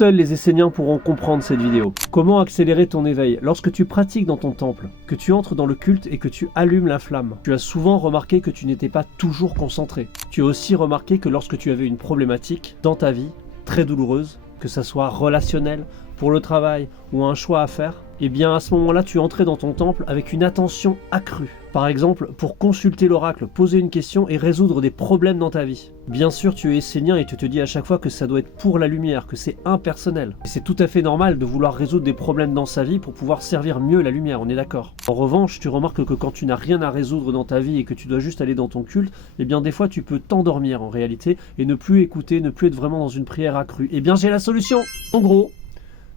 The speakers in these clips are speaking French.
Seuls les Esséniens pourront comprendre cette vidéo. Comment accélérer ton éveil? Lorsque tu pratiques dans ton temple, que tu entres dans le culte et que tu allumes la flamme, tu as souvent remarqué que tu n'étais pas toujours concentré. Tu as aussi remarqué que lorsque tu avais une problématique dans ta vie, très douloureuse, que ça soit relationnel, pour le travail ou un choix à faire, et bien à ce moment-là, tu entrais dans ton temple avec une attention accrue. Par exemple, pour consulter l'oracle, poser une question et résoudre des problèmes dans ta vie. Bien sûr, tu es essénien et tu te dis à chaque fois que ça doit être pour la lumière, que c'est impersonnel. Et c'est tout à fait normal de vouloir résoudre des problèmes dans sa vie pour pouvoir servir mieux la lumière, on est d'accord. En revanche, tu remarques que quand tu n'as rien à résoudre dans ta vie et que tu dois juste aller dans ton culte, eh bien des fois tu peux t'endormir en réalité et ne plus écouter, ne plus être vraiment dans une prière accrue. Eh bien j'ai la solution. En gros,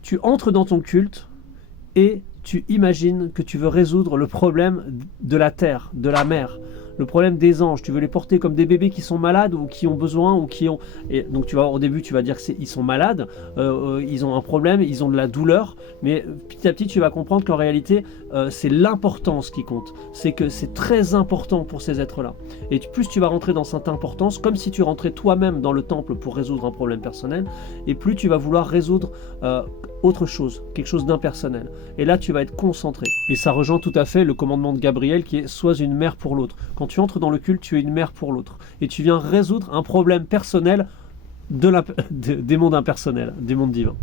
tu entres dans ton culte et tu imagines que tu veux résoudre le problème de la terre, de la mer, le problème des anges. Tu veux les porter comme des bébés qui sont malades ou qui ont besoin ou qui ont... Et donc tu vas, au début tu vas dire qu'ils sont malades, ils ont un problème, ils ont de la douleur, mais petit à petit tu vas comprendre qu'en réalité c'est l'importance qui compte. C'est que c'est très important pour ces êtres-là. Et plus tu vas rentrer dans cette importance, comme si tu rentrais toi-même dans le temple pour résoudre un problème personnel, et plus tu vas vouloir résoudre autre chose, quelque chose d'impersonnel. Et là, tu vas être concentré. Et ça rejoint tout à fait le commandement de Gabriel qui est « sois une mère pour l'autre ». Quand tu entres dans le culte, tu es une mère pour l'autre. Et tu viens résoudre un problème personnel des mondes impersonnels, des mondes divins.